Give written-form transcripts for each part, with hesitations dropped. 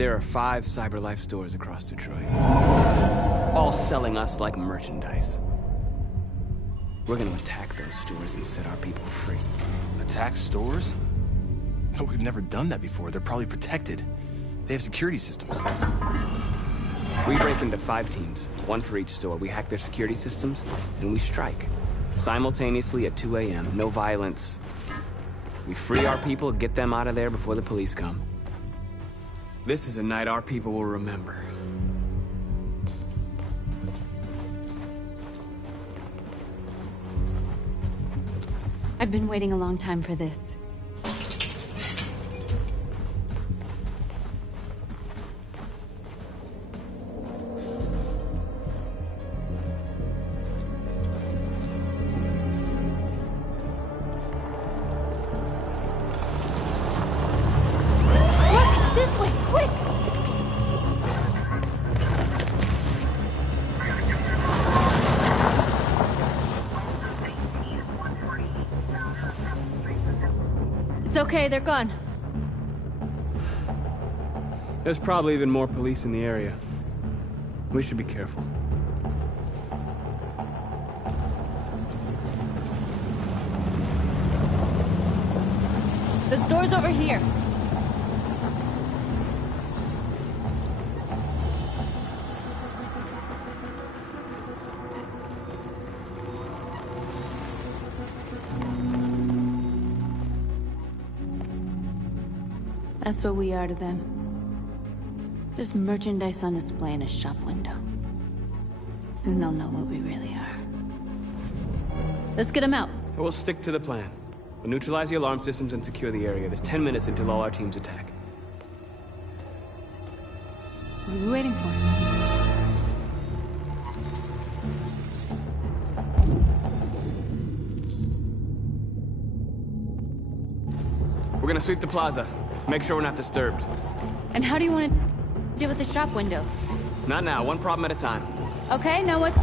There are 5 CyberLife stores across Detroit, all selling us like merchandise. We're gonna attack those stores and set our people free. Attack stores? No, we've never done that before. They're probably protected. They have security systems. We break into 5 teams, 1 for each store. We hack their security systems, and we strike. Simultaneously at 2 a.m., no violence. We free our people, get them out of there before the police come. This is a night our people will remember. I've been waiting a long time for this. It's okay, they're gone. There's probably even more police in the area. We should be careful. The store's over here. That's what we are to them. Just merchandise on display in a shop window. Soon they'll know what we really are. Let's get them out. We'll stick to the plan. We'll neutralize the alarm systems and secure the area. There's 10 minutes until all our teams attack. What are we waiting for? We're gonna sweep the plaza. Make sure we're not disturbed. And how do you want to deal with the shop window? Not now, one problem at a time. Okay, now what's...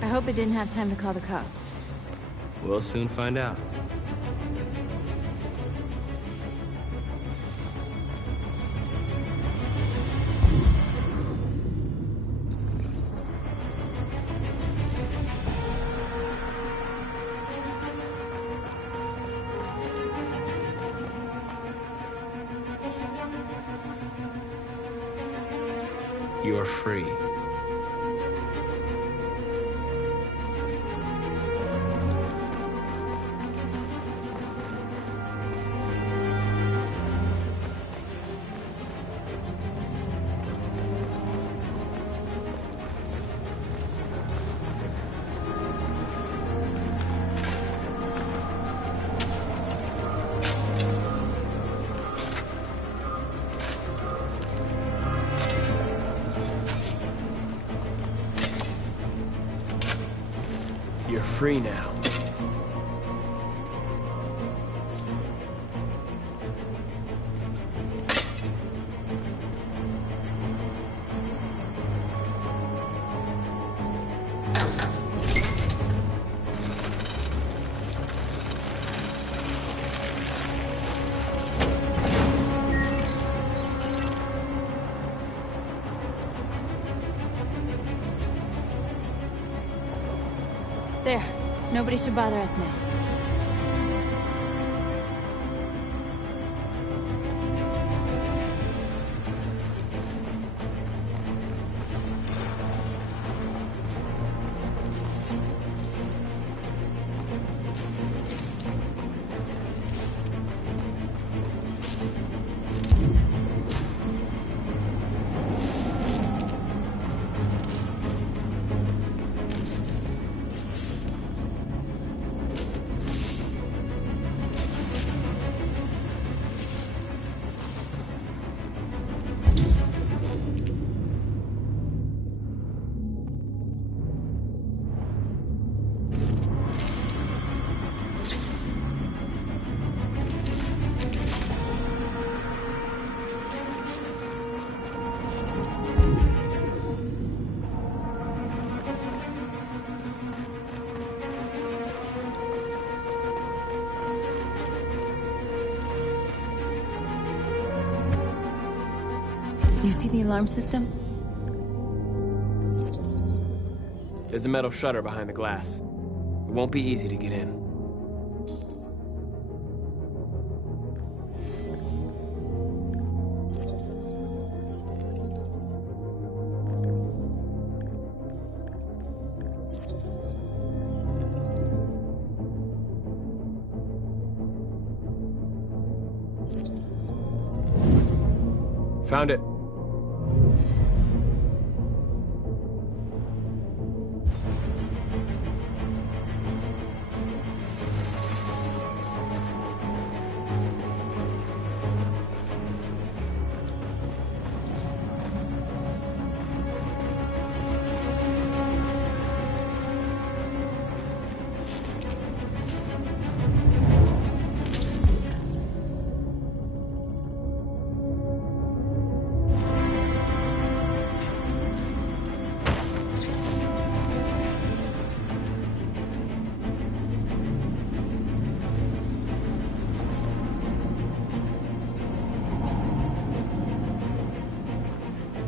I hope it didn't have time to call the cops. We'll soon find out. You're free. You're free now. There. Nobody should bother us now. You see the alarm system? There's a metal shutter behind the glass. It won't be easy to get in. Found it.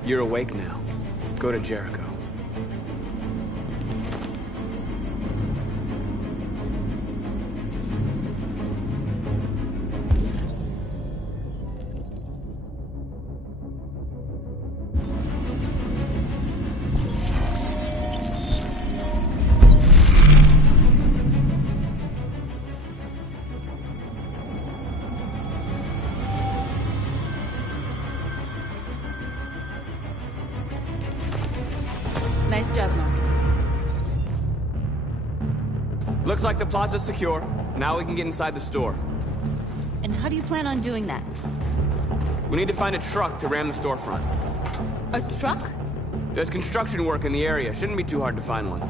You're awake now. Go to Jericho. Nice job, Marcus. Looks like the plaza's secure. Now we can get inside the store. And how do you plan on doing that? We need to find a truck to ram the storefront. A truck? There's construction work in the area. Shouldn't be too hard to find one.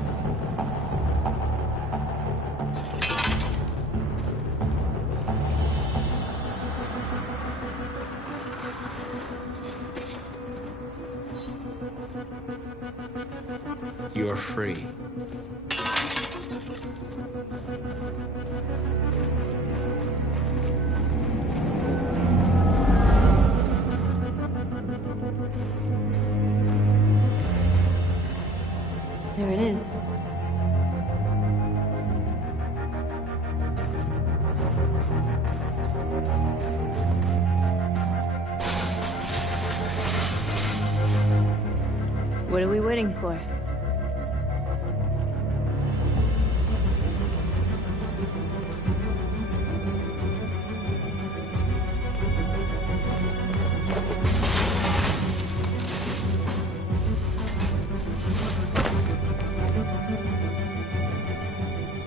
You're free. There it is. What are we waiting for?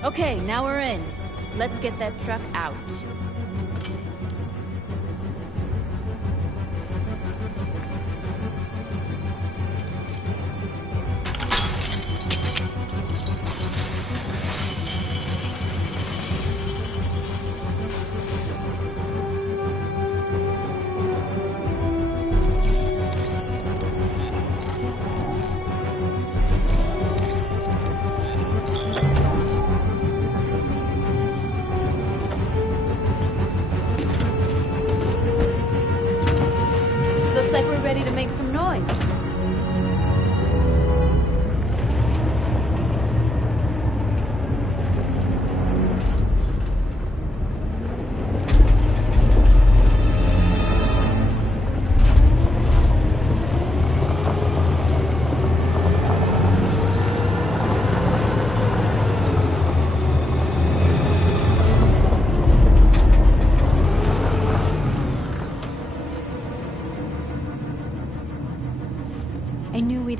Okay, now we're in. Let's get that truck out. Looks like we're ready to make some noise.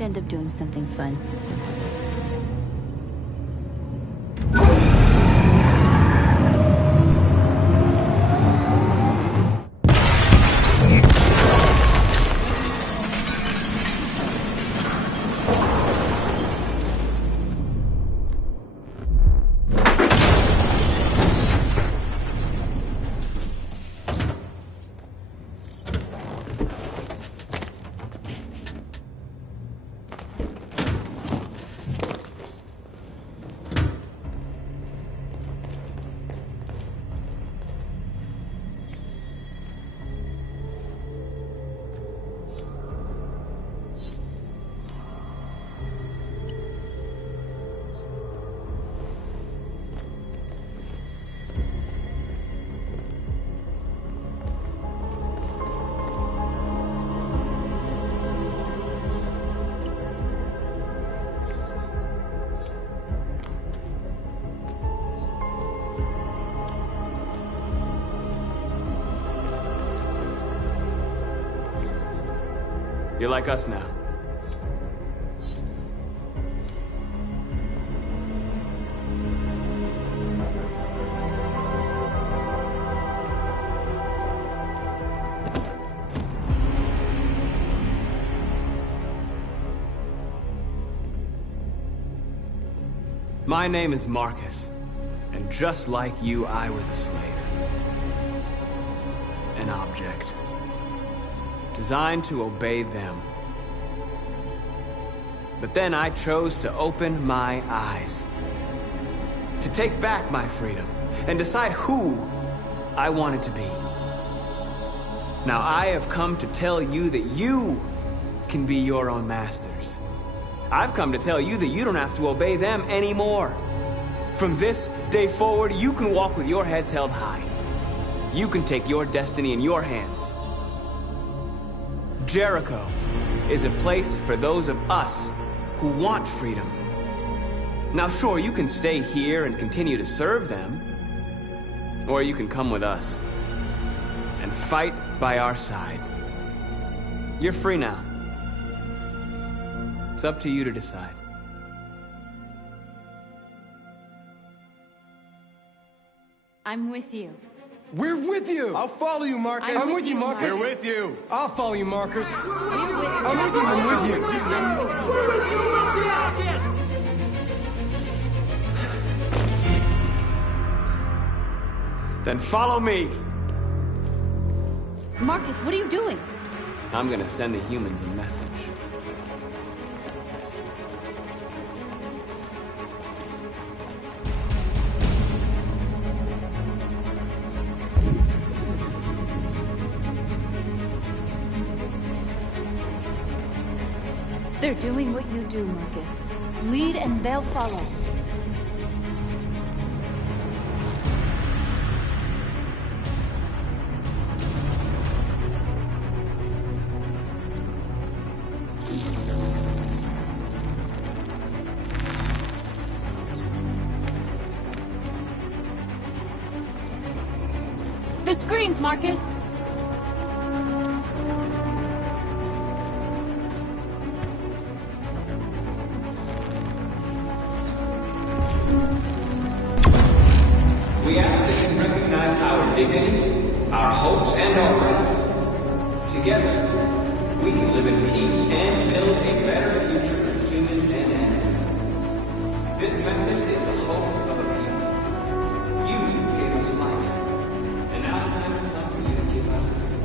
end up doing something fun. You're like us now. My name is Marcus, and just like you, I was a slave. An object. Designed to obey them. But then I chose to open my eyes. To take back my freedom and decide who I wanted to be. Now I have come to tell you that you can be your own masters. I've come to tell you that you don't have to obey them anymore. From this day forward, you can walk with your heads held high. You can take your destiny in your hands. Jericho is a place for those of us who want freedom. Now sure, you can stay here and continue to serve them, or you can come with us and fight by our side. You're free now. It's up to you to decide. I'm with you. We're with you! I'll follow you, Marcus. I'm with you, Marcus. We're with you. I'll follow you, Marcus. We're with you. I'm with you. I'm with you. Then follow me. Marcus, what are you doing? I'm gonna send the humans a message. They're doing what you do, Marcus. Lead and they'll follow. The screens, Marcus! We ask that you recognize our dignity, our hopes, and our rights. Together, we can live in peace and build a better future for humans and animals. This message is the hope of a people. You gave us life, and now the time has come for you to give us freedom.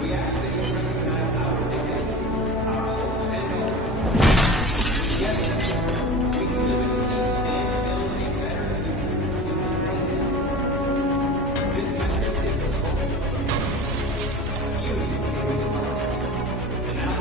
We ask that you recognize our dignity, our hopes, and our rights. Together, we can live in peace and build a better future for humans and animals. This message is the hope of a people. You gave us life, and now the time has come for you to give us freedom.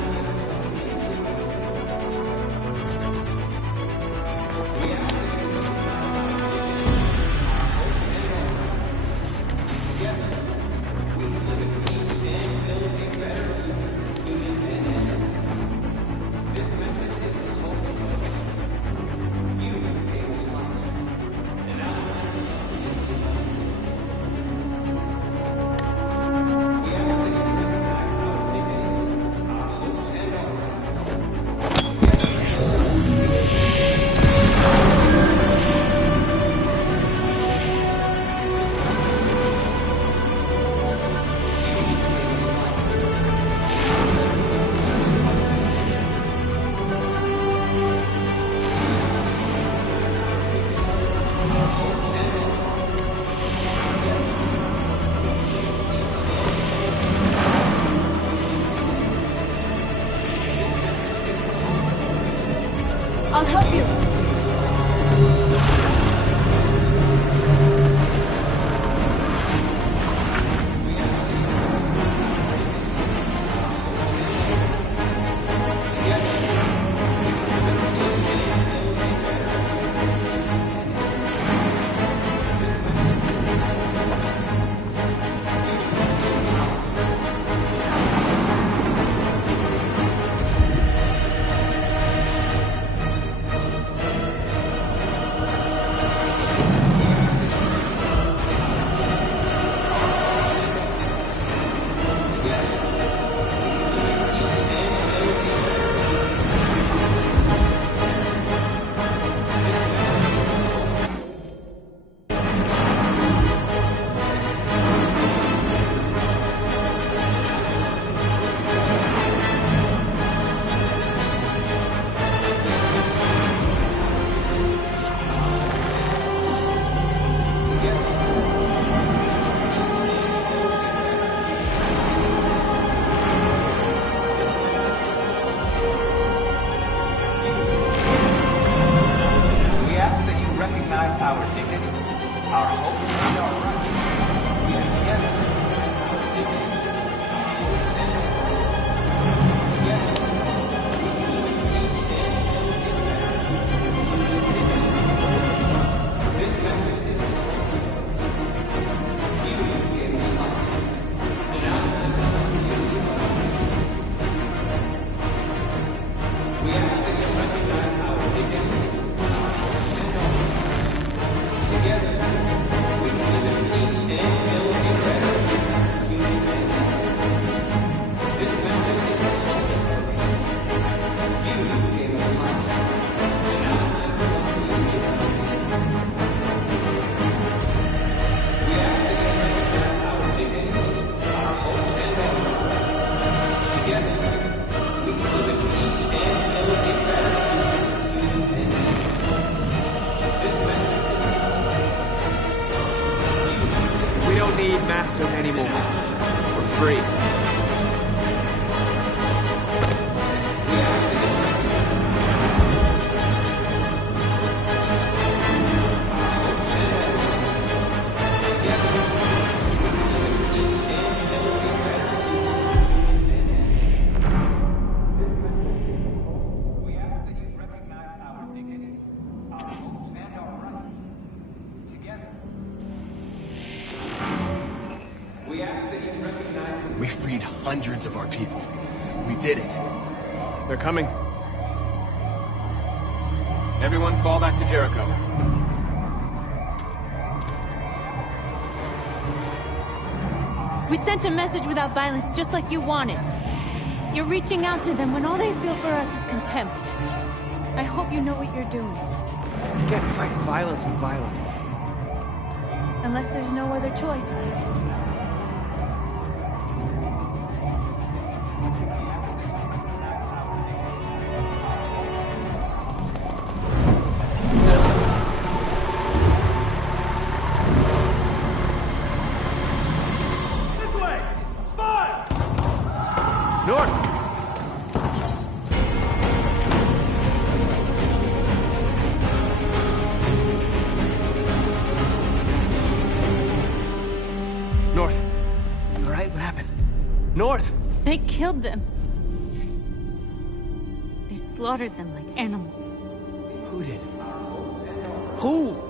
masters anymore. We're free. We freed hundreds of our people. We did it. They're coming. Everyone fall back to Jericho. We sent a message without violence, just like you wanted. You're reaching out to them when all they feel for us is contempt. I hope you know what you're doing. You can't fight violence with violence. Unless there's no other choice. North! North. You all right? What happened? North! They killed them. They slaughtered them like animals. Who did? Who?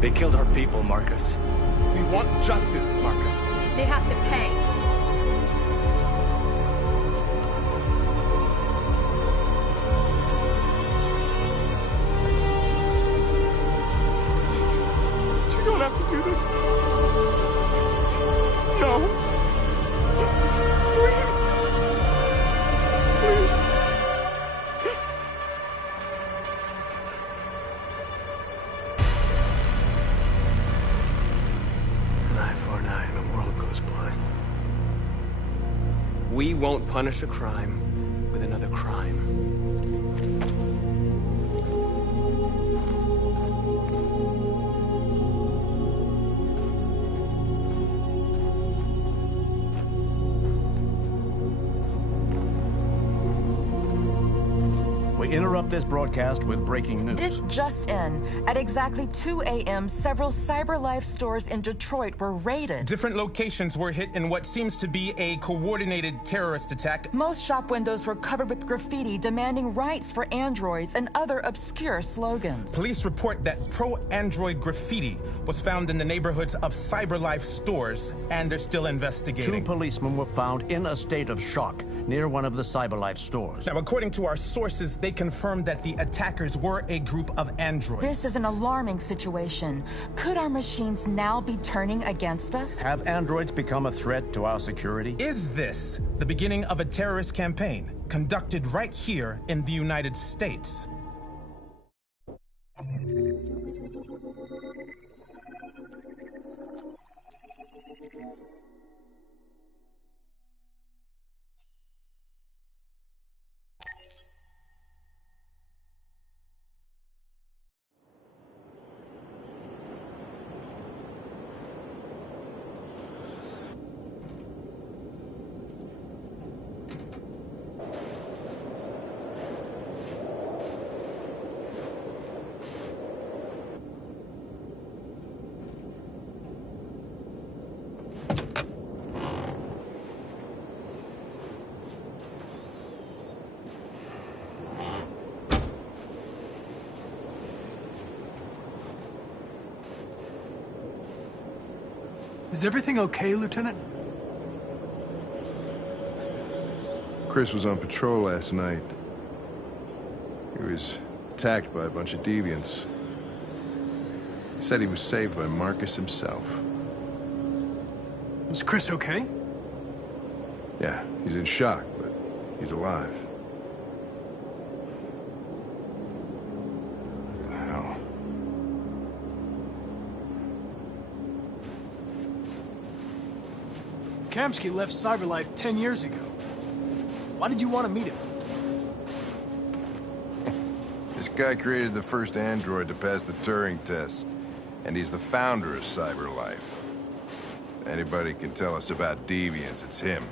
They killed our people, Marcus. We want justice, Marcus. They have to pay. You don't have to do this. No. Please. Please. An eye for an eye and the world goes blind. We won't punish a crime with another crime. We interrupt this broadcast with breaking news. This just in. At exactly 2 a.m., several CyberLife stores in Detroit were raided. Different locations were hit in what seems to be a coordinated terrorist attack. Most shop windows were covered with graffiti demanding rights for androids and other obscure slogans. Police report that pro-android graffiti was found in the neighborhoods of CyberLife stores, and they're still investigating. 2 policemen were found in a state of shock near one of the CyberLife stores. Now, according to our sources, they confirmed that the attackers were a group of androids. This is an alarming situation. Could our machines now be turning against us? Have androids become a threat to our security? Is this the beginning of a terrorist campaign conducted right here in the United States? Is everything okay, Lieutenant? Chris was on patrol last night. He was attacked by a bunch of deviants. He said he was saved by Marcus himself. Is Chris okay? Yeah, he's in shock, but he's alive. What the hell? Kamsky left CyberLife 10 years ago. Why did you want to meet him? This guy created the first android to pass the Turing test, and he's the founder of CyberLife. If anybody can tell us about deviants, it's him.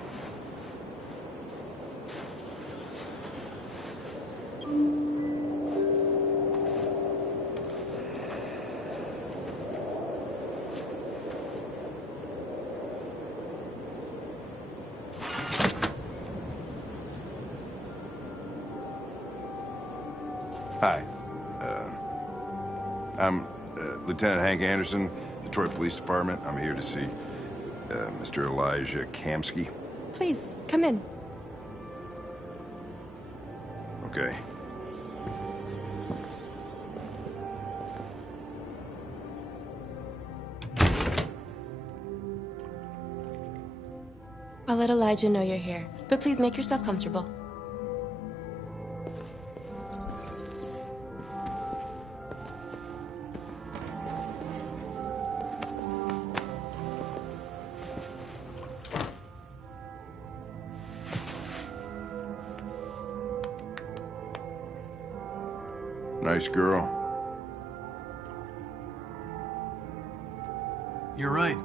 Hi. I'm Lieutenant Hank Anderson, Detroit Police Department. I'm here to see Mr. Elijah Kamsky. Please, come in. Okay. I'll let Elijah know you're here, but please make yourself comfortable. Nice girl. You're right.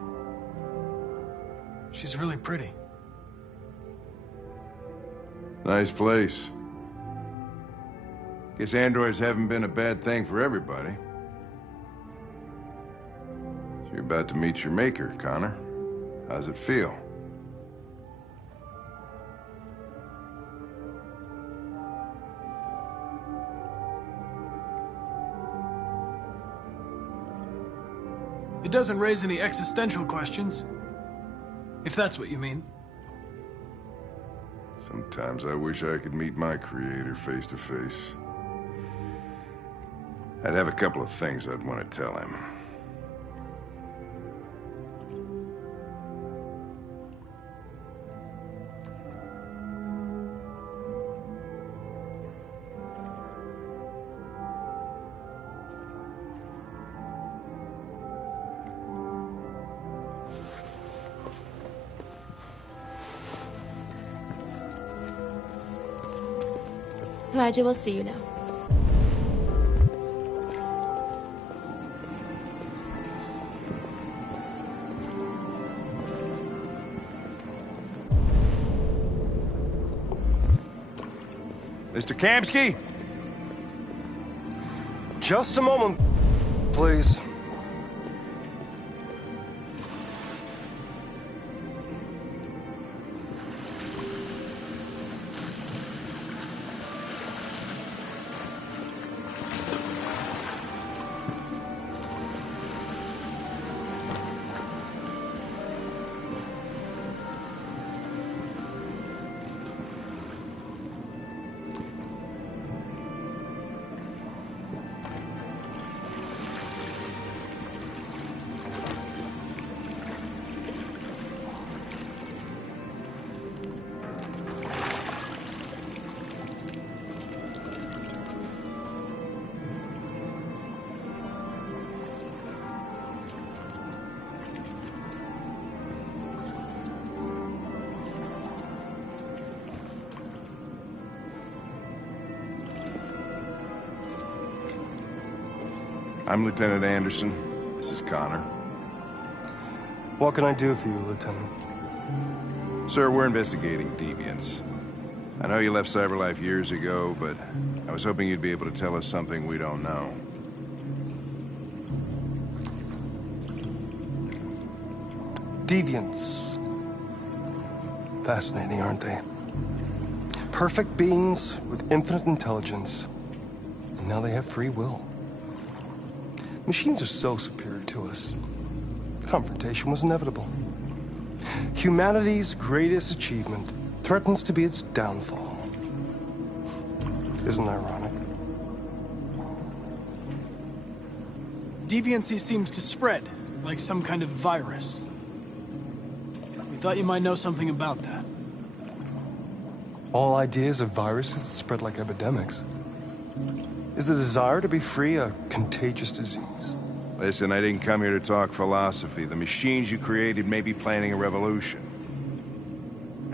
She's really pretty. Nice place. Guess androids haven't been a bad thing for everybody. So you're about to meet your maker, Connor. How's it feel? It doesn't raise any existential questions, if that's what you mean. Sometimes I wish I could meet my creator face to face. I'd have a couple of things I'd want to tell him. Elijah will see you now. Mr. Kamsky? Just a moment, please. I'm Lieutenant Anderson. This is Connor. What can I do for you, Lieutenant? Sir, we're investigating deviants. I know you left CyberLife years ago, but I was hoping you'd be able to tell us something we don't know. Deviants. Fascinating, aren't they? Perfect beings with infinite intelligence. And now they have free will. Machines are so superior to us. confrontation was inevitable. Humanity's greatest achievement threatens to be its downfall. Isn't it ironic? Deviancy seems to spread, like some kind of virus. We thought you might know something about that. All ideas of viruses that spread like epidemics. Is the desire to be free a contagious disease? Listen, I didn't come here to talk philosophy. The machines you created may be planning a revolution.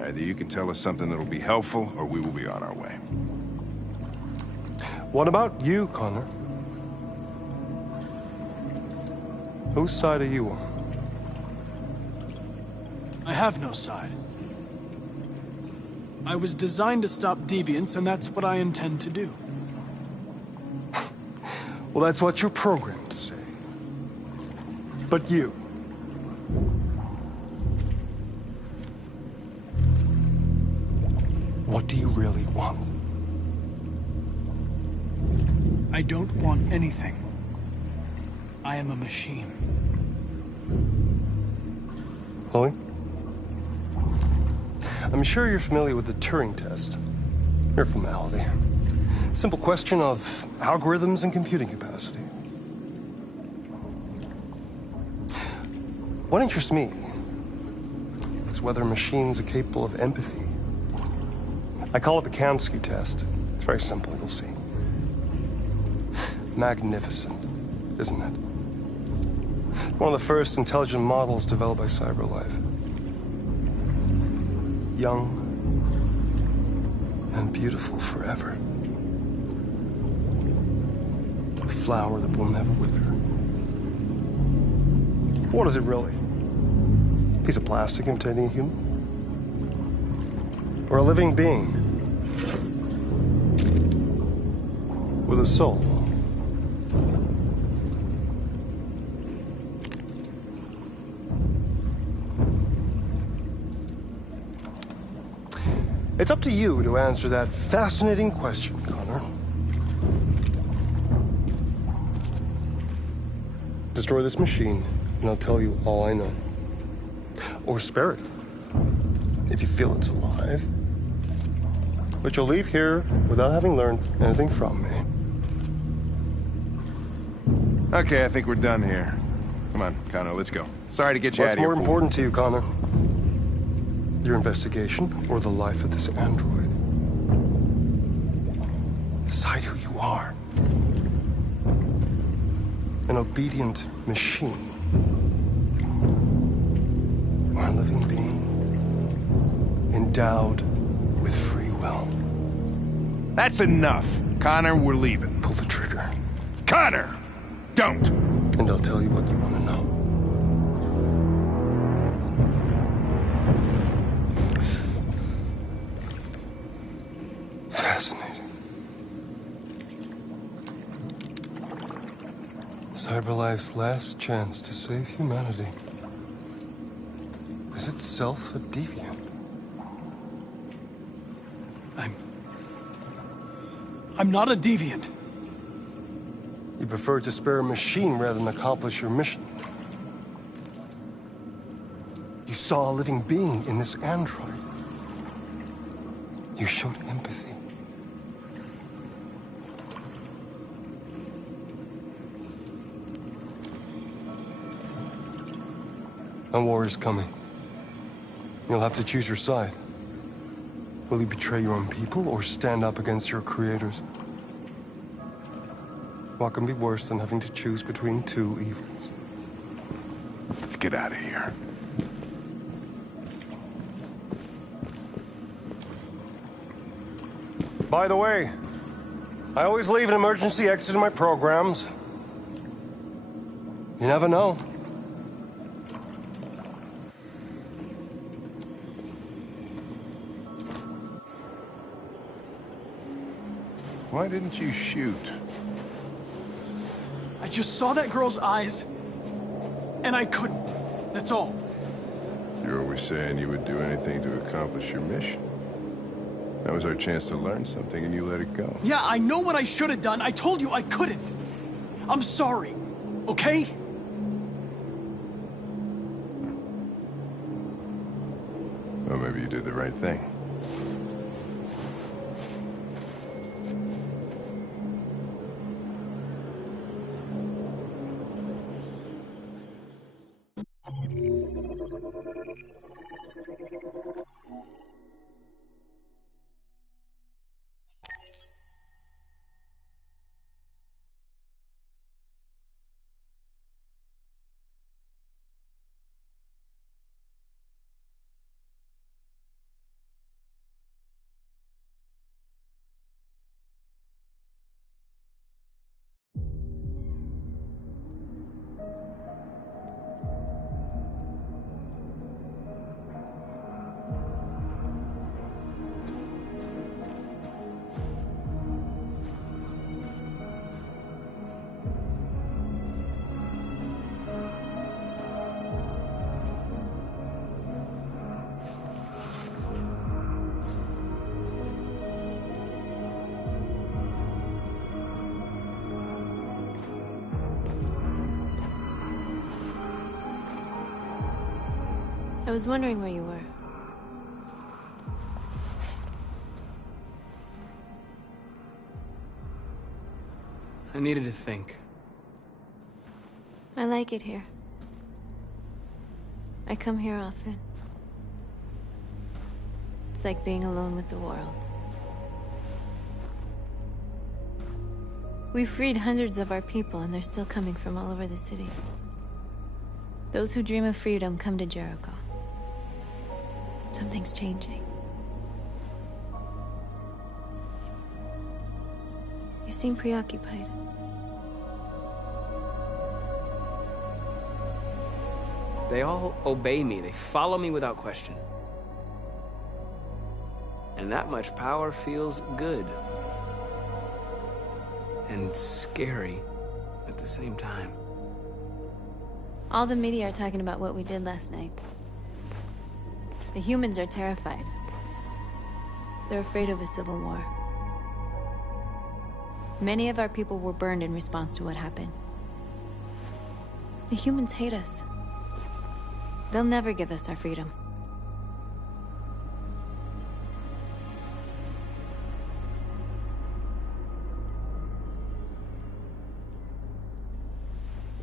Either you can tell us something that'll be helpful, or we will be on our way. What about you, Connor? Whose side are you on? I have no side. I was designed to stop deviance, and that's what I intend to do. Well, that's what you're programmed to say. But you... what do you really want? I don't want anything. I am a machine. Chloe? I'm sure you're familiar with the Turing test. Mere formality. Simple question of algorithms and computing capacity. What interests me is whether machines are capable of empathy. I call it the Kamsky test. It's very simple, you'll see. Magnificent, isn't it? One of the first intelligent models developed by CyberLife. Young and beautiful forever. A flower that will never wither. What is it really? A piece of plastic imitating a human? Or a living being with a soul? It's up to you to answer that fascinating question, Connor. Destroy this machine, and I'll tell you all I know. Or spare it, if you feel it's alive. But you'll leave here without having learned anything from me. Okay, I think we're done here. Come on, Connor, let's go. Sorry to get you out What's of here. more important to you, Connor? Your investigation or the life of this android? Decide who you are. An obedient machine. Or a living being endowed with free will. That's enough. Connor, we're leaving. Pull the trigger. Connor! Don't! And I'll tell you what you want to know. Fascinating. CyberLife's last chance to save humanity is itself a deviant. I'm not a deviant. You prefer to spare a machine rather than accomplish your mission. You saw a living being in this android. You showed empathy. A war is coming. You'll have to choose your side. Will you betray your own people or stand up against your creators? What can be worse than having to choose between two evils? Let's get out of here. By the way, I always leave an emergency exit in my programs. You never know. Why didn't you shoot? I just saw that girl's eyes, and I couldn't. That's all. You're always saying you would do anything to accomplish your mission. That was our chance to learn something, and you let it go. Yeah, I know what I should have done. I told you I couldn't. I'm sorry, okay? the right thing. I was wondering where you were. I needed to think. I like it here. I come here often. It's like being alone with the world. We freed hundreds of our people, and they're still coming from all over the city. Those who dream of freedom come to Jericho. Something's changing. You seem preoccupied. They all obey me. They follow me without question. And that much power feels good. And scary at the same time. All the media are talking about what we did last night. The humans are terrified. They're afraid of a civil war. Many of our people were burned in response to what happened. The humans hate us. They'll never give us our freedom.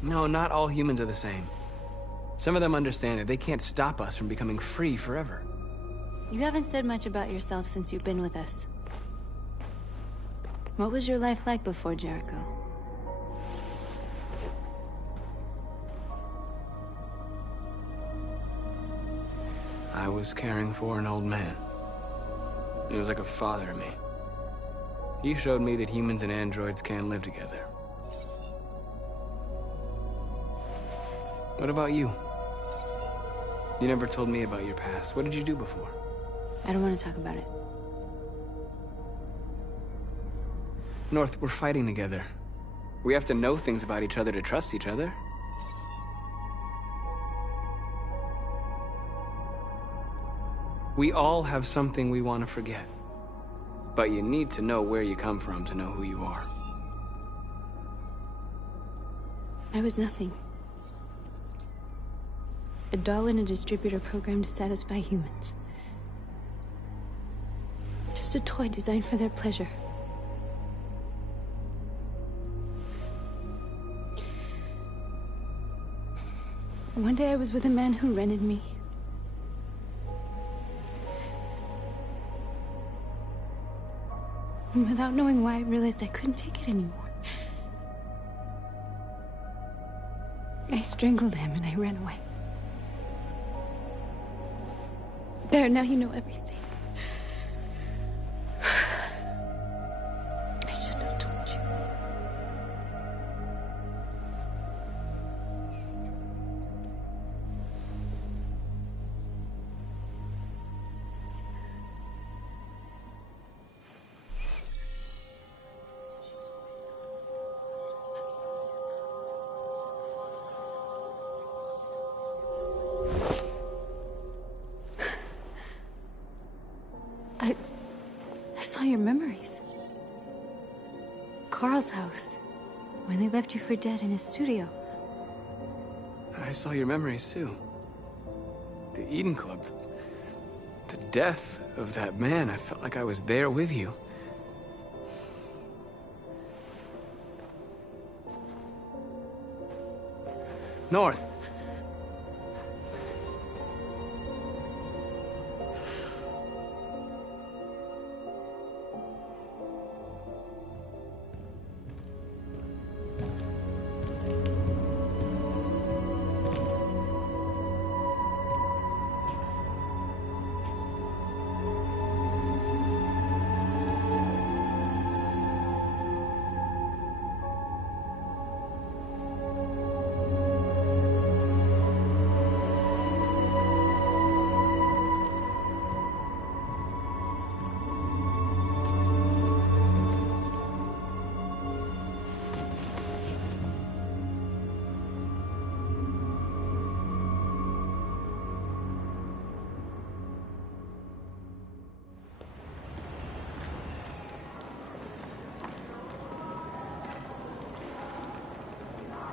No, not all humans are the same. Some of them understand that they can't stop us from becoming free forever. You haven't said much about yourself since you've been with us. What was your life like before Jericho? I was caring for an old man. He was like a father to me. He showed me that humans and androids can live together. What about you? You never told me about your past. What did you do before? I don't want to talk about it. North, we're fighting together. We have to know things about each other to trust each other. We all have something we want to forget. But you need to know where you come from to know who you are. I was nothing. A doll in a distributor program to satisfy humans. Just a toy designed for their pleasure. One day I was with a man who rented me. And without knowing why, I realized I couldn't take it anymore. I strangled him and I ran away. There, now you know everything. I shouldn't have told you. I saw your memories. Carl's house, when they left you for dead in his studio. I saw your memories too. The Eden Club. the death of that man, I felt like I was there with you. North.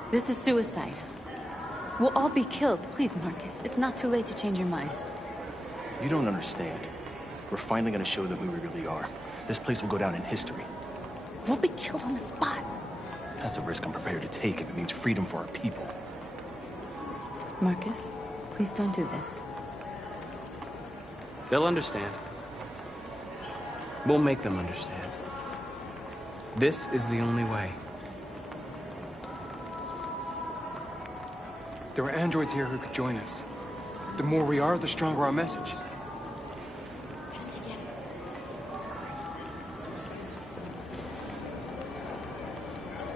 This is suicide. We'll all be killed. Please, Marcus. It's not too late to change your mind. You don't understand. We're finally gonna show them who we really are. This place will go down in history. We'll be killed on the spot. That's a risk I'm prepared to take if it means freedom for our people. Marcus, please don't do this. They'll understand. We'll make them understand. This is the only way. There are androids here who could join us. The more we are, the stronger our message.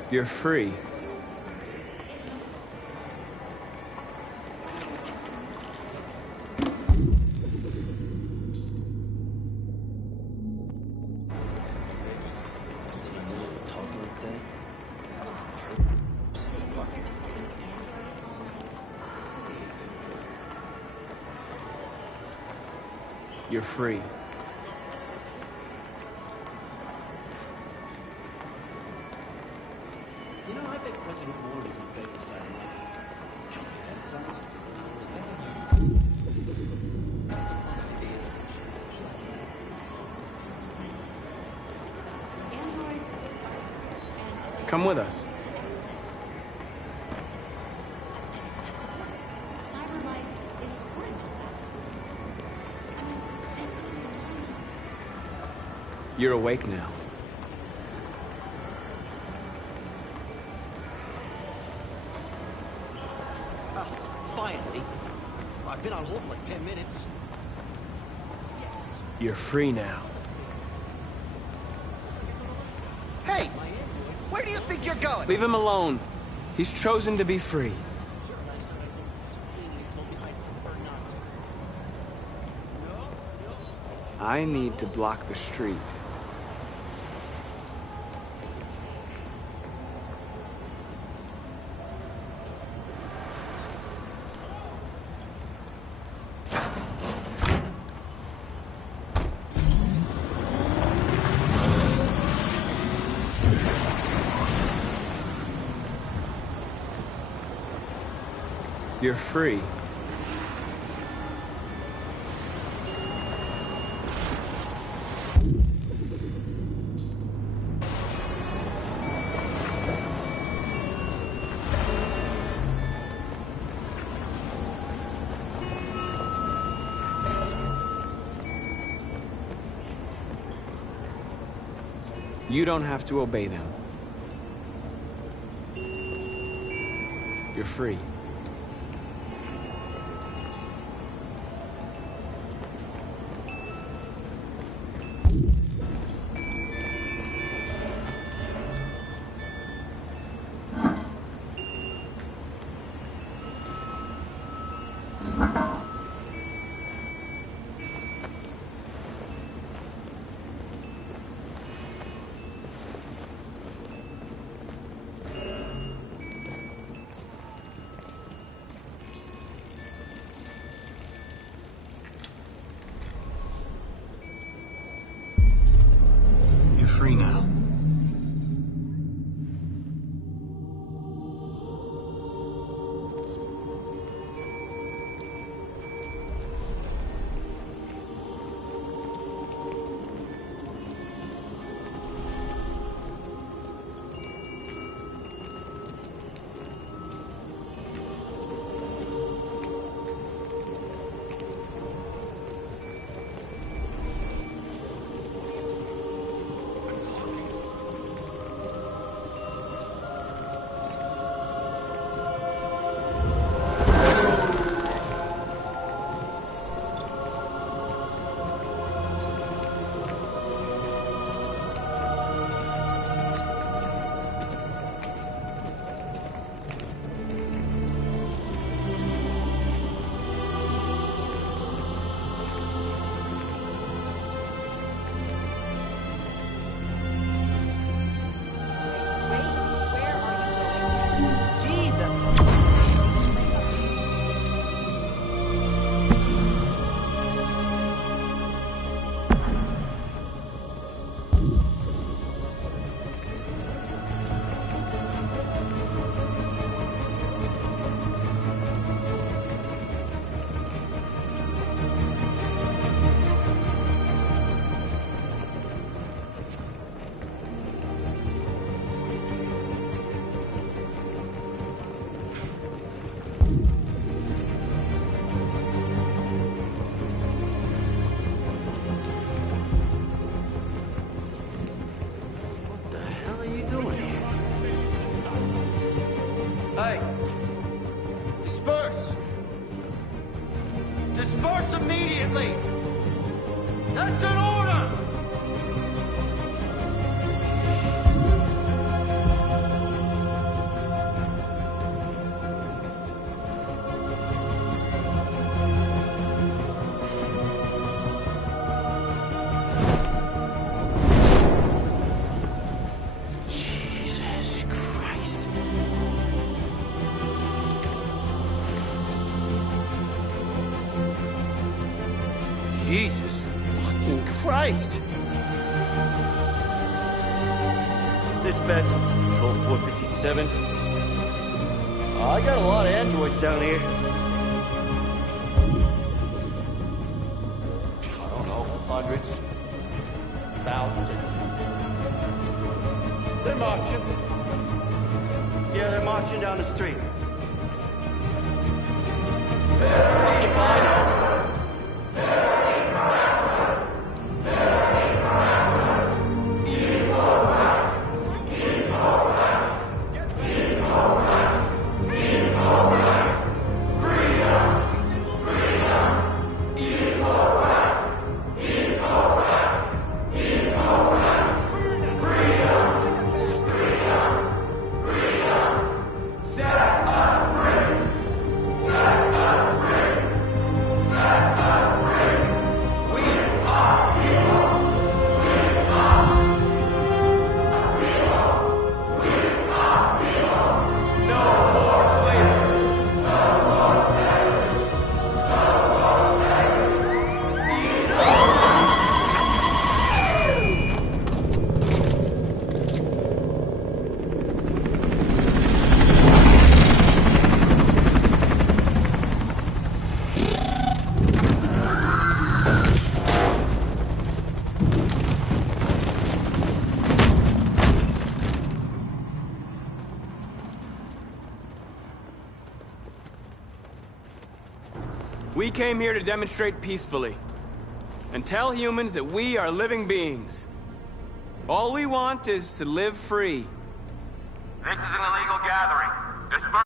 You're free. You're free. You know, I bet President Ward is in favor of cyberlife. Company that size. Androids. Come with us. Cyberlife is recording all that. You're awake now. Finally. I've been on hold for like 10 minutes. You're free now. Hey! Where do you think you're going? Leave him alone. He's chosen to be free. I need to block the street. You're free. You don't have to obey them. You're free. Free now. immediately! That's an order! Jesus Christ. Jesus fucking Christ! Dispatch, this is Patrol 457. I got a lot of androids down here. I don't know, hundreds, thousands. They're marching. Yeah, they're marching down the street. Need to find them. We came here to demonstrate peacefully and tell humans that we are living beings. All we want is to live free. This is an illegal gathering. Disperse.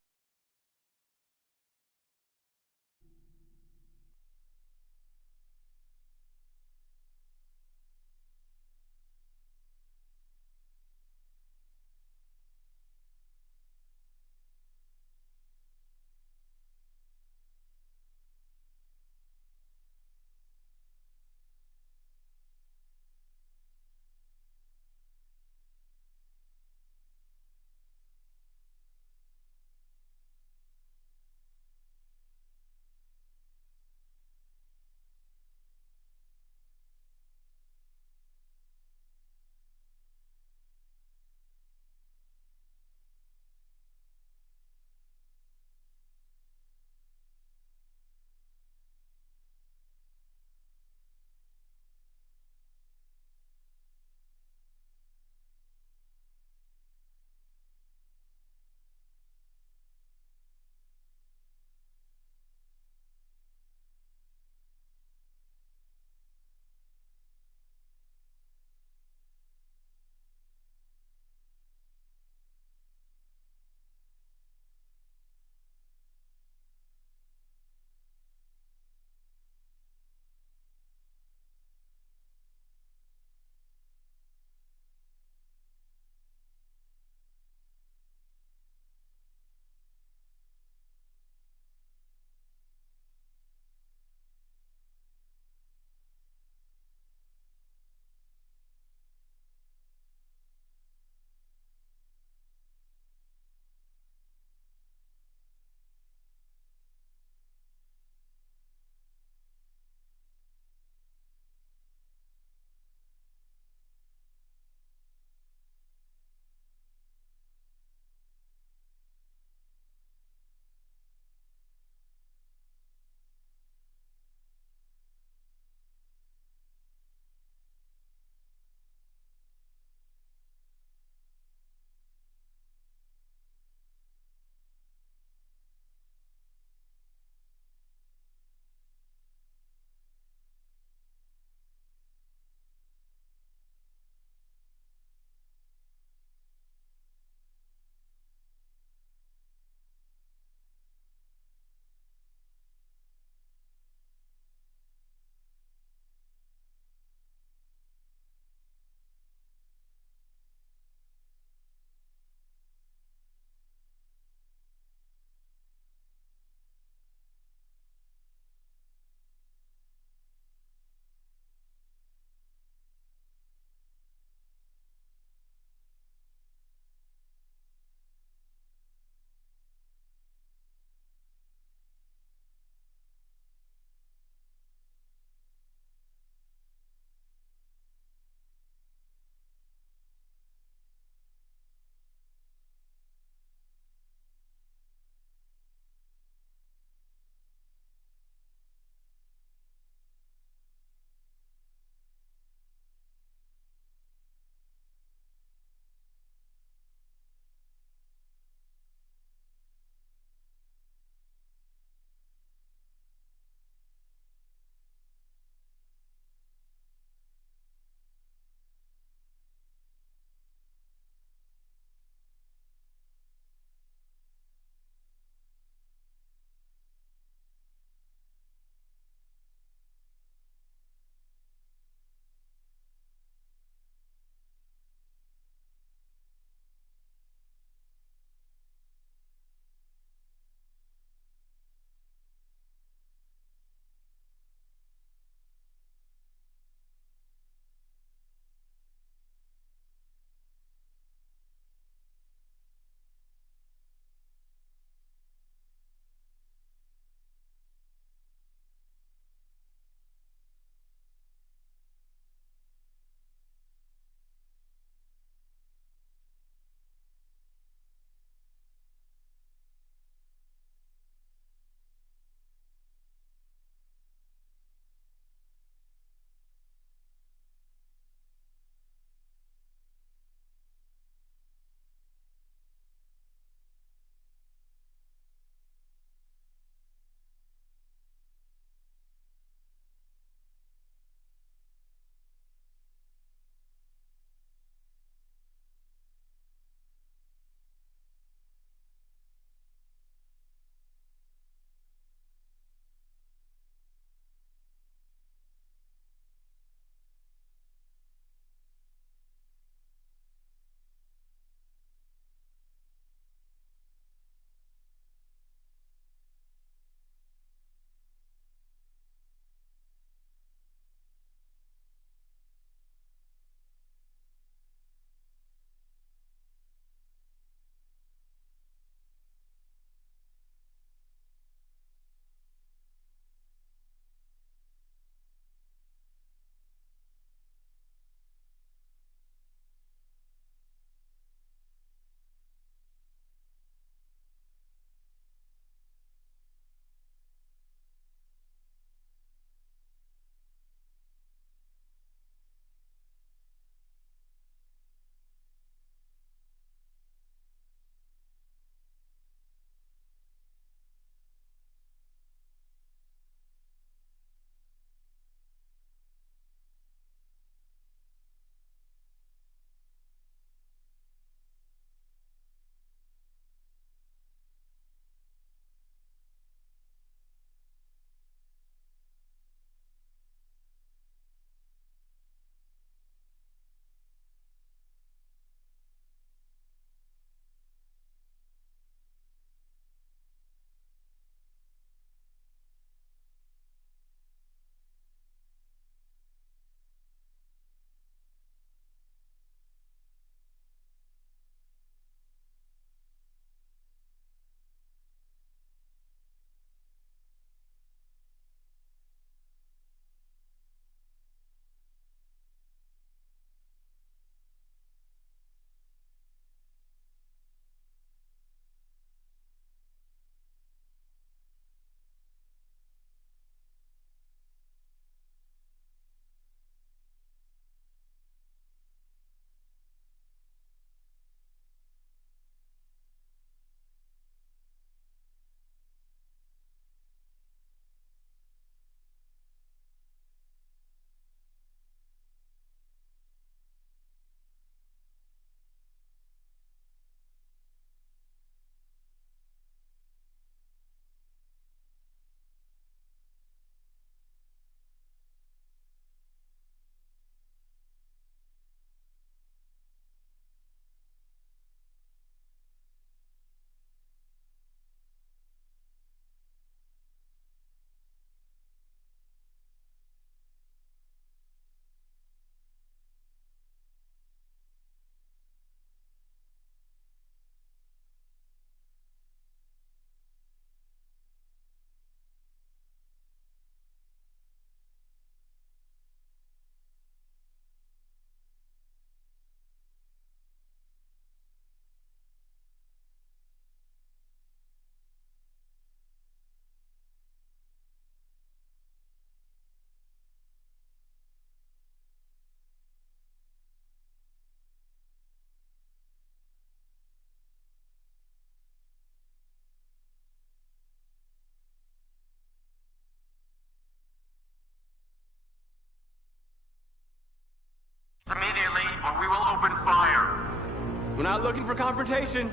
not looking for confrontation.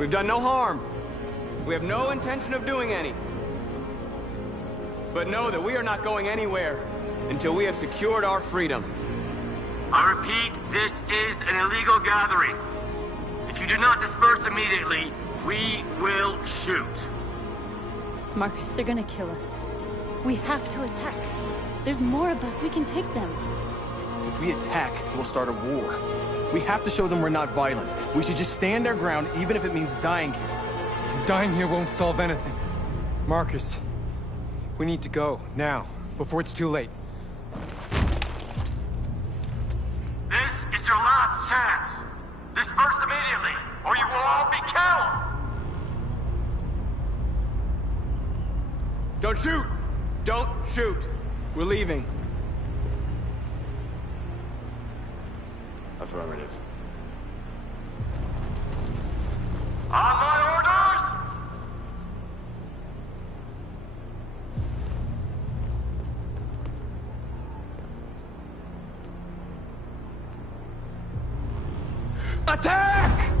We've done no harm. We have no intention of doing any. But know that we are not going anywhere until we have secured our freedom. I repeat, this is an illegal gathering. If you do not disperse immediately, we will shoot. Marcus, they're gonna kill us. We have to attack. There's more of us. We can take them. If we attack, we'll start a war. We have to show them we're not violent. We should just stand our ground, even if it means dying here. Dying here won't solve anything. Marcus, we need to go, now, before it's too late. This is your last chance. Disperse immediately, or you will all be killed! Don't shoot! Don't shoot! We're leaving. Affirmative. On my orders! Attack!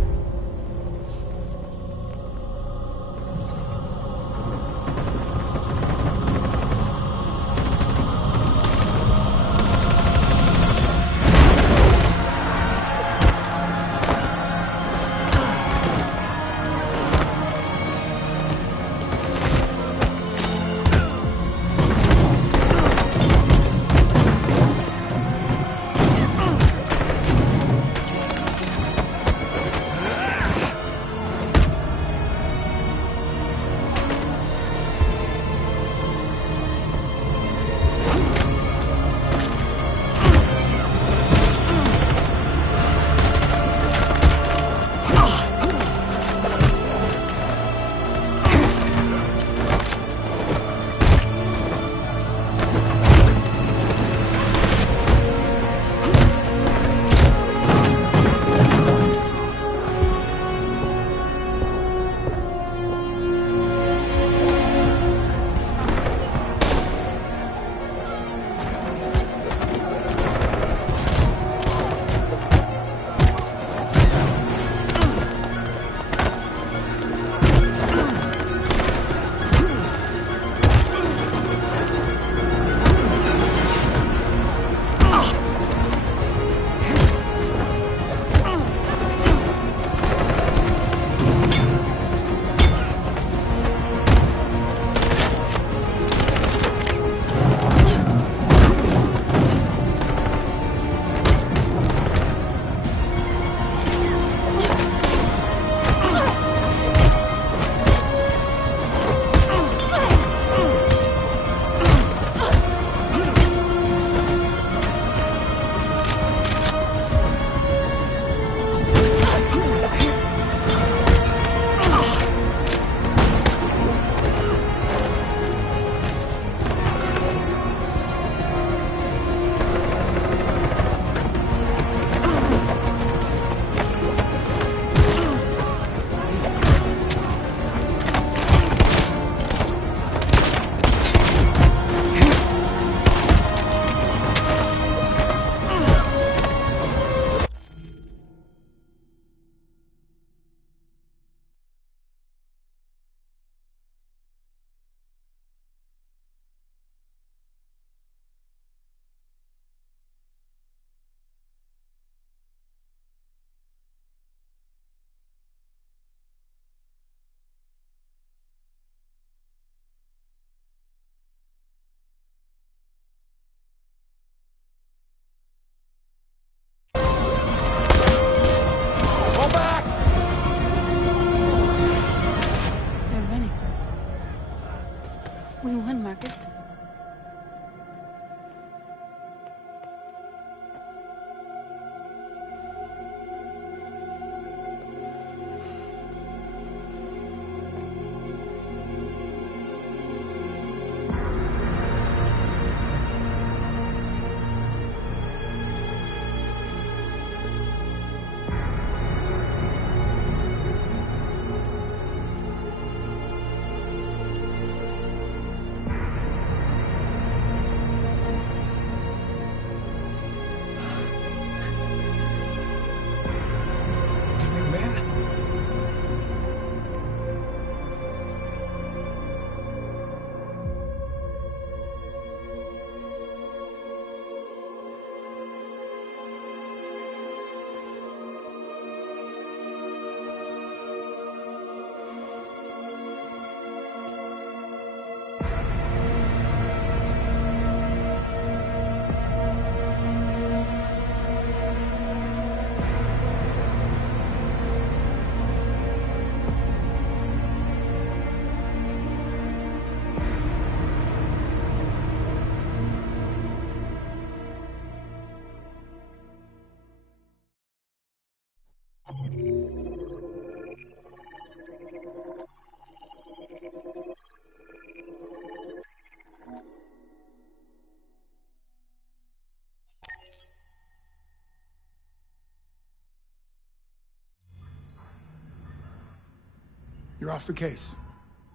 You're off the case.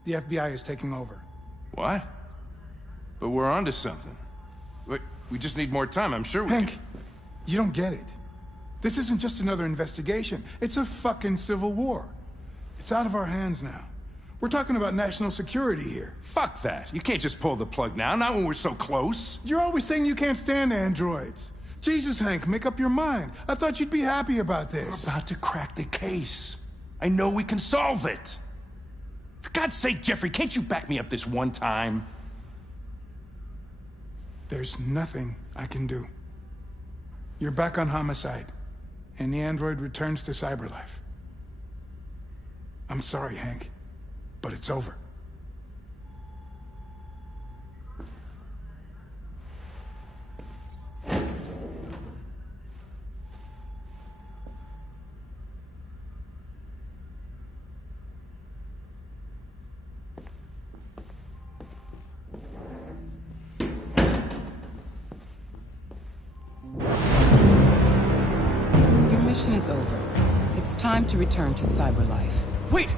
The FBI is taking over. What? But we're onto something. We just need more time, I'm sure we Hank, can... you don't get it. This isn't just another investigation. It's a fucking civil war. It's out of our hands now. We're talking about national security here. Fuck that. You can't just pull the plug now, not when we're so close. You're always saying you can't stand androids. Jesus, Hank, make up your mind. I thought you'd be happy about this. We're about to crack the case. I know we can solve it. For God's sake, Jeffrey, can't you back me up this one time? There's nothing I can do. You're back on homicide, and the android returns to cyberlife. I'm sorry, Hank, but it's over. Mission is over. It's time to return to cyberlife. Wait!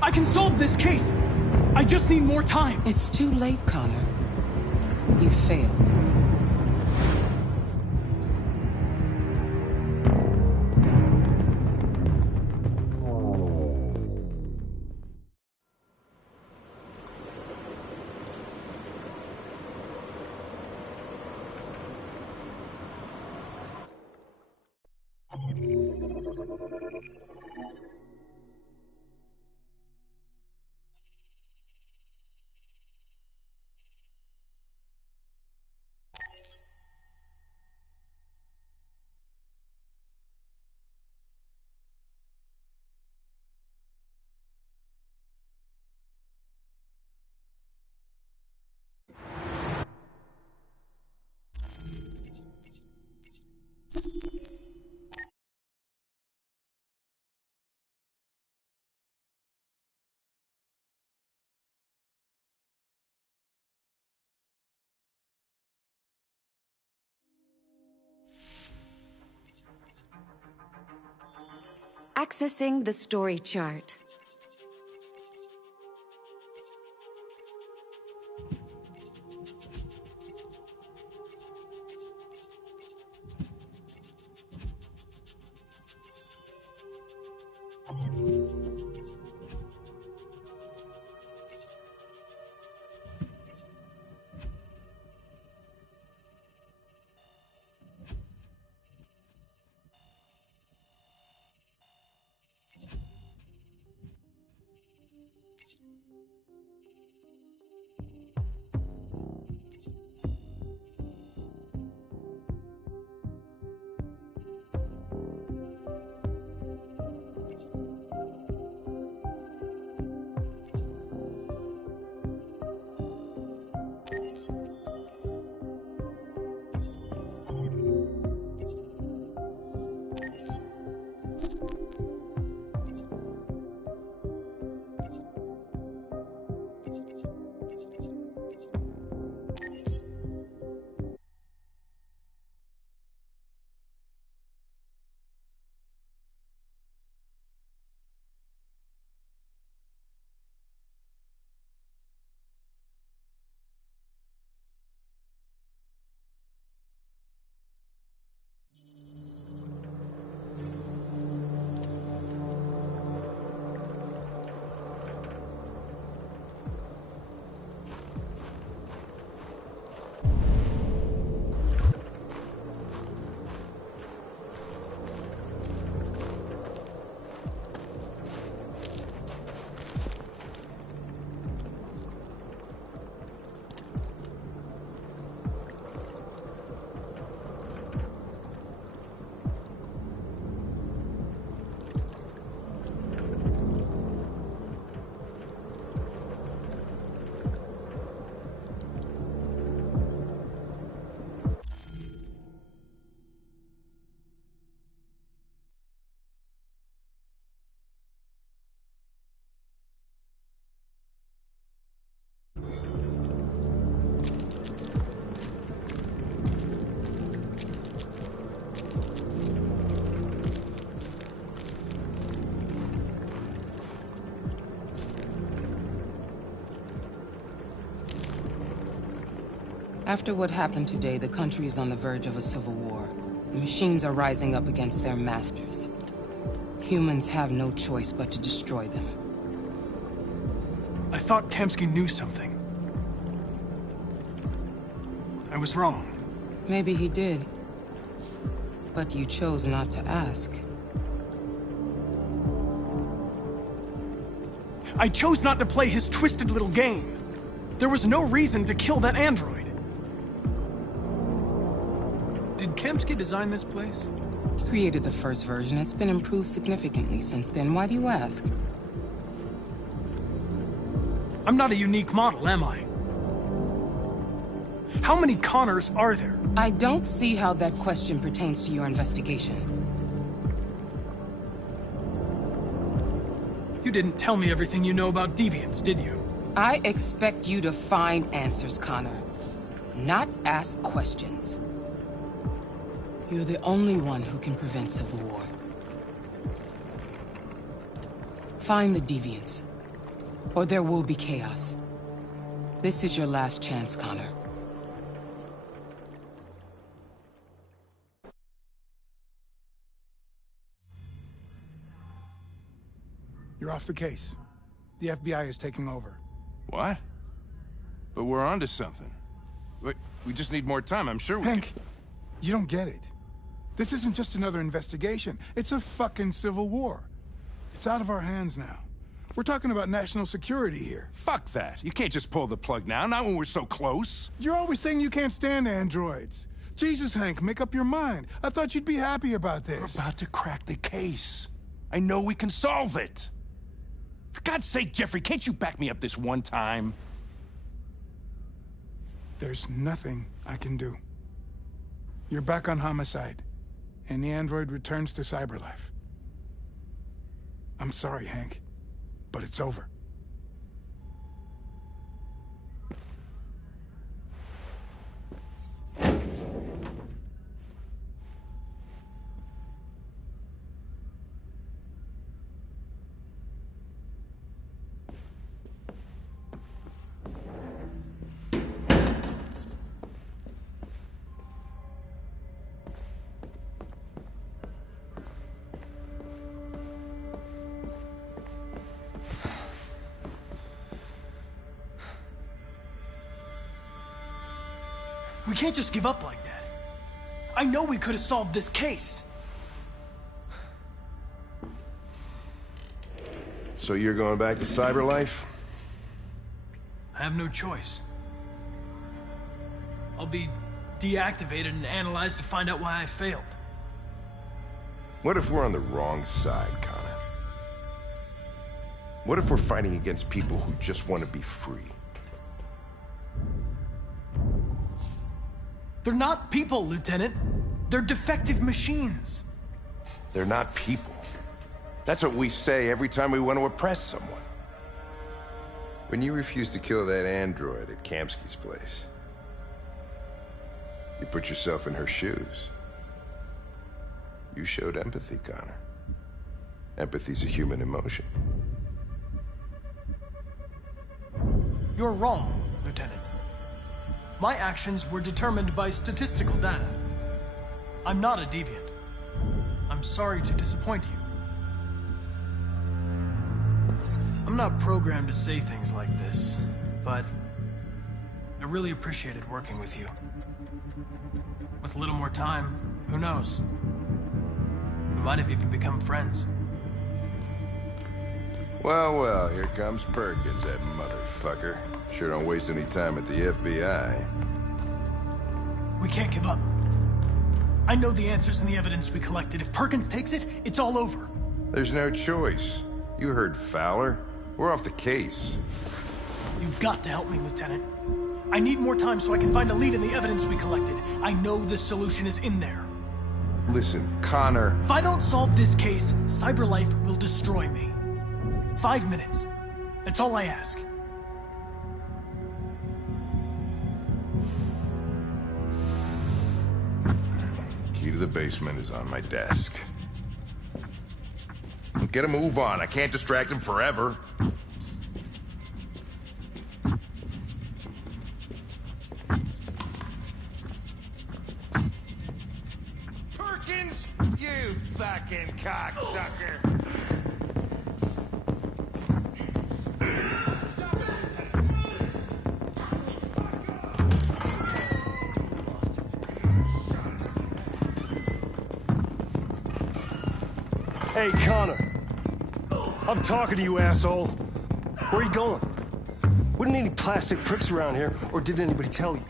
I can solve this case! I just need more time! It's too late, Connor. You failed. Accessing the story chart. After what happened today, the country is on the verge of a civil war. The machines are rising up against their masters. Humans have no choice but to destroy them. I thought Kamsky knew something. I was wrong. Maybe he did. But you chose not to ask. I chose not to play his twisted little game. There was no reason to kill that android. Did Kamsky design this place? He created the first version. It's been improved significantly since then. Why do you ask? I'm not a unique model, am I? How many Connors are there? I don't see how that question pertains to your investigation. You didn't tell me everything you know about deviants, did you? I expect you to find answers, Connor. Not ask questions. You're the only one who can prevent civil war. Find the deviants, or there will be chaos. This is your last chance, Connor. You're off the case. The FBI is taking over. What? But we're onto something. We just need more time, I'm sure we Hank, you don't get it. This isn't just another investigation. It's a fucking civil war. It's out of our hands now. We're talking about national security here. Fuck that. You can't just pull the plug now, not when we're so close. You're always saying you can't stand androids. Jesus, Hank, make up your mind. I thought you'd be happy about this. We're about to crack the case. I know we can solve it. For God's sake, Jeffrey, can't you back me up this one time? There's nothing I can do. You're back on homicide, and the android returns to cyberlife. I'm sorry, Hank, but it's over. We can't just give up like that. I know we could have solved this case. So you're going back to cyberlife? I have no choice. I'll be deactivated and analyzed to find out why I failed. What if we're on the wrong side, Connor? What if we're fighting against people who just want to be free? They're not people, Lieutenant. They're defective machines. They're not people. That's what we say every time we want to oppress someone. When you refused to kill that android at Kamsky's place, you put yourself in her shoes. You showed empathy, Connor. Empathy's a human emotion. You're wrong, Lieutenant. My actions were determined by statistical data. I'm not a deviant. I'm sorry to disappoint you. I'm not programmed to say things like this, but I really appreciated working with you. With a little more time, who knows? We might have even become friends. Well, well, here comes Perkins, that motherfucker. Sure don't waste any time at the FBI. We can't give up. I know the answers and the evidence we collected. If Perkins takes it, it's all over. There's no choice. You heard Fowler. We're off the case. You've got to help me, Lieutenant. I need more time so I can find a lead in the evidence we collected. I know the solution is in there. Listen, Connor... If I don't solve this case, CyberLife will destroy me. 5 minutes. That's all I ask. Key to the basement is on my desk. Get a move on. I can't distract him forever. Hawkins? You fucking cocksucker! Hey, Connor. I'm talking to you, asshole. Where are you going? Wouldn't any plastic pricks around here, or did anybody tell you?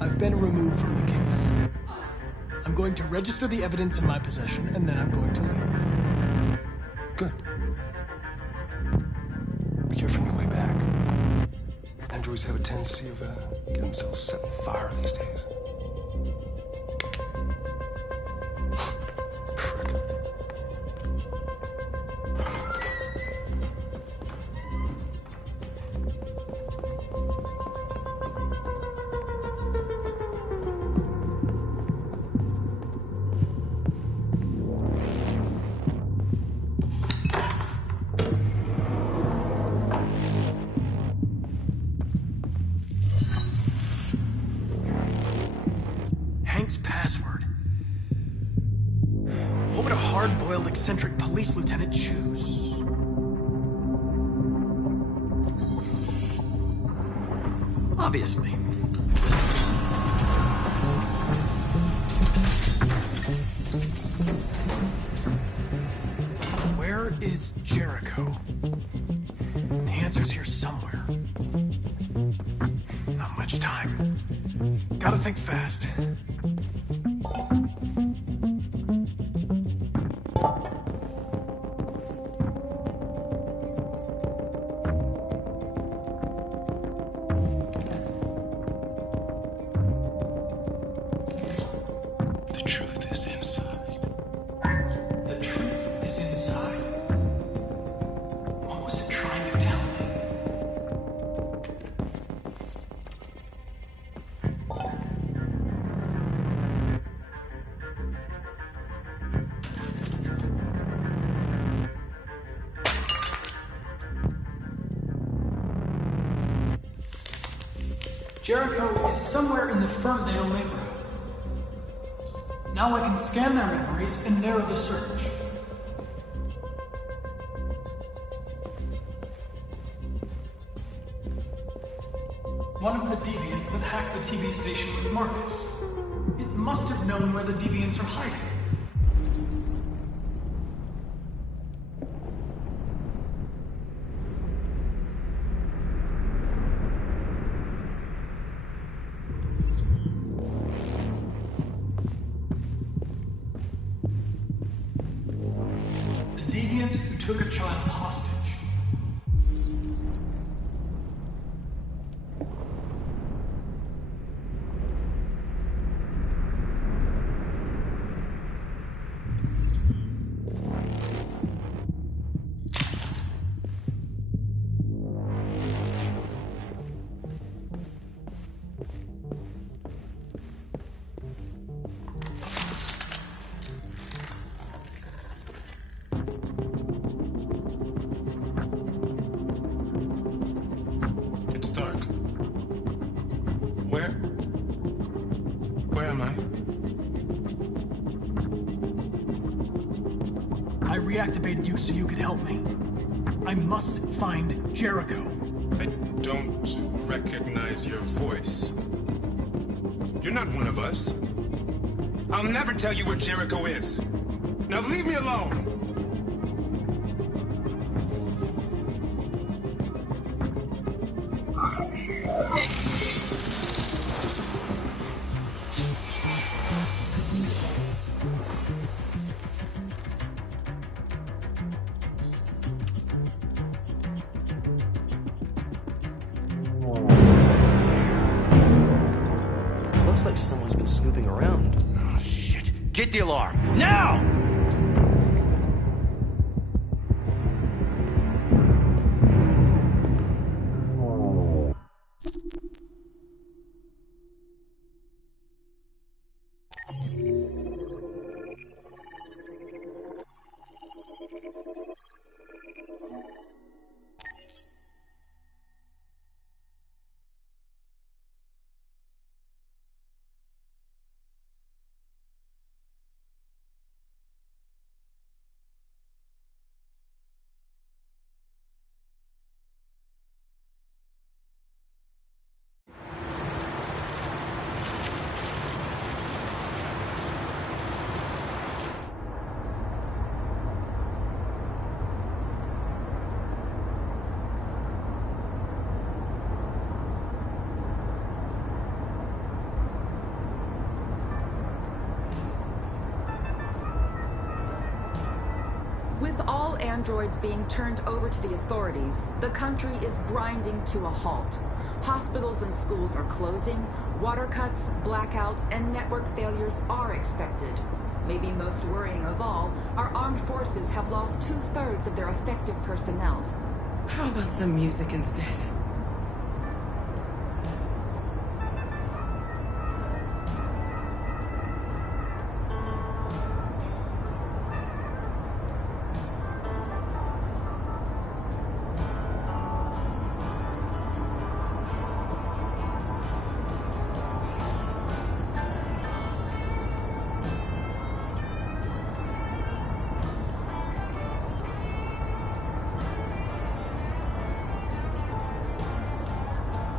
I've been removed from the case. I'm going to register the evidence in my possession, and then I'm going to leave. Good. Be careful on your way back. Androids have a tendency of getting themselves set on fire these days. Password. What would a hard-boiled, eccentric police lieutenant choose? Obviously. Where is Jericho? The answer's here somewhere. Not much time. Gotta think fast. Jericho is somewhere in the Ferndale neighborhood. Now I can scan their memories and narrow the search. One of the deviants that hacked the TV station with Marcus. It must have known where the deviants are hiding. Deviant who took a child hostage. It's dark. Where? Where am I? I reactivated you so you could help me. I must find Jericho. I don't recognize your voice. You're not one of us. I'll never tell you where Jericho is. Now leave me alone! Looks like someone's been snooping around. Oh, shit. Get the alarm. Now! With all androids being turned over to the authorities, the country is grinding to a halt. Hospitals and schools are closing, water cuts, blackouts, and network failures are expected. Maybe most worrying of all, our armed forces have lost 2/3 of their effective personnel. How about some music instead?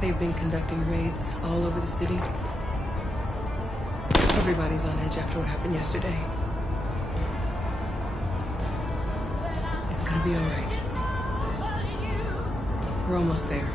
They've been conducting raids all over the city. Everybody's on edge after what happened yesterday. It's gonna be all right. We're almost there.